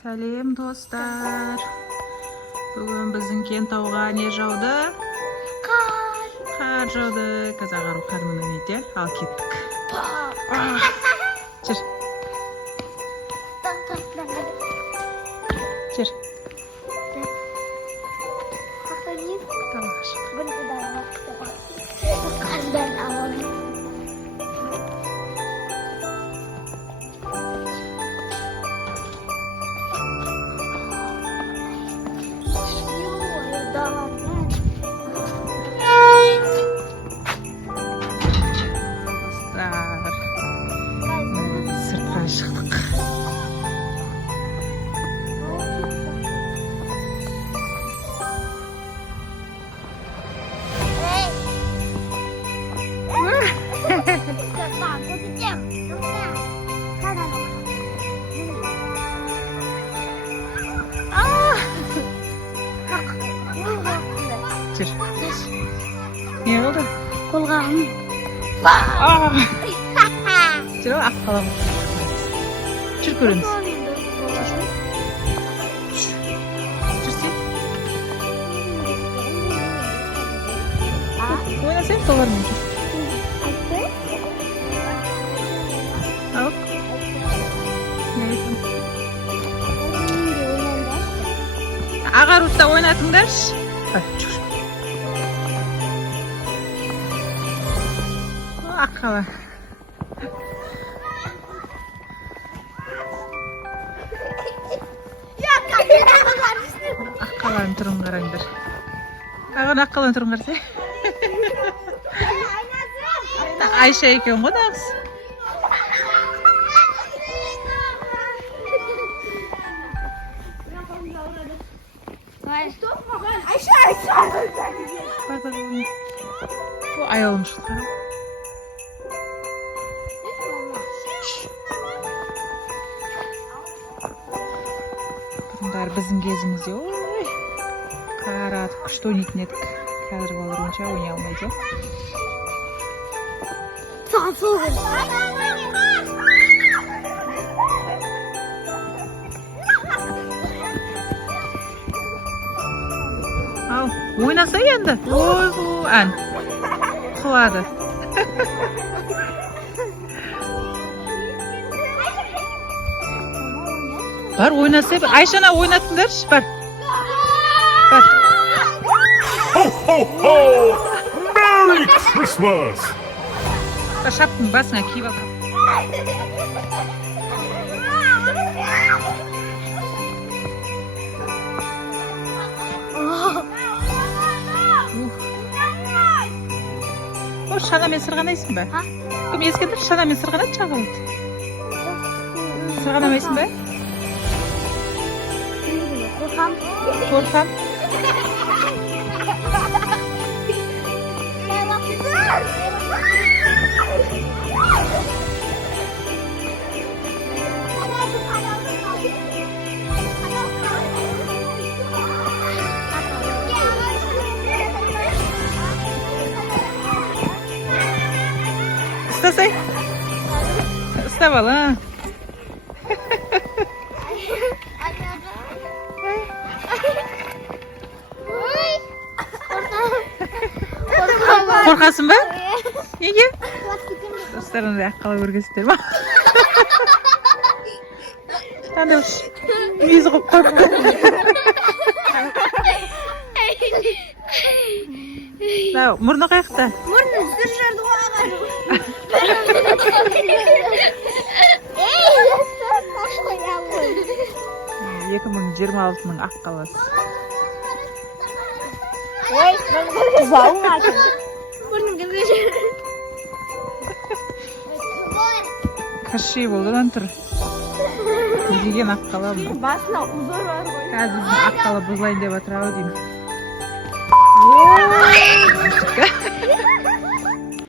Сәлем достар. Бүгін біздің кентауға не жауды? Қар жауды. Қазір ағару қар мініп ете. Ал кеттік. Жүр. Жүр. Сыртқа шықтық. Жүр. Не болды? Қолғағым. Жүр, ақ қалам. Жүр көреміз. Жүрсен. Ойнасайын солармен жүр. Ал. Не айтам? Ағарутта ойнатыңдаршы. Жүр. Ақ қала. Ақ қаланың түрін қараңдар. Ағын ақ қаланың түрін қарсы. Айша екен ғой дағыз. Ayağım şunlara. Bunlar bizim gezimiz yok. Karat, күшті ойнайтын едік. Қазір балалар онша ойнай алмайды. Ал, ойнаса енді. Ой, ән. Құлады. Бар, ойнаса. Айшана ойнатыңдаршы, бар. Бар. Ho, ho, ho! Merry Christmas! Шапкың басыңа киіп ал. Шанамен сырғанайсың ба? Кім ескендір? Шанамен сырғанат шағылды. Сырғанамайсың ба? Қорқам. Ұстасай. Ұстап ал, а? Қорқасың ба? Неге? Достарыңды ақ қала көргенсіздер ма? Тандауш. Мүйізі қойып қорқып. Мұрны қаяқта? Мұрны сүр жарды қойған. 2026-ның ақ қаласы. Ой, бауың ашын. Мұрным кемгеші. Красивый болды lan тұр. Деген ақ қала бұл. Басына узор бар ғой. Қазір біздің ақ қала бұзылайын деп отыр ау деймін.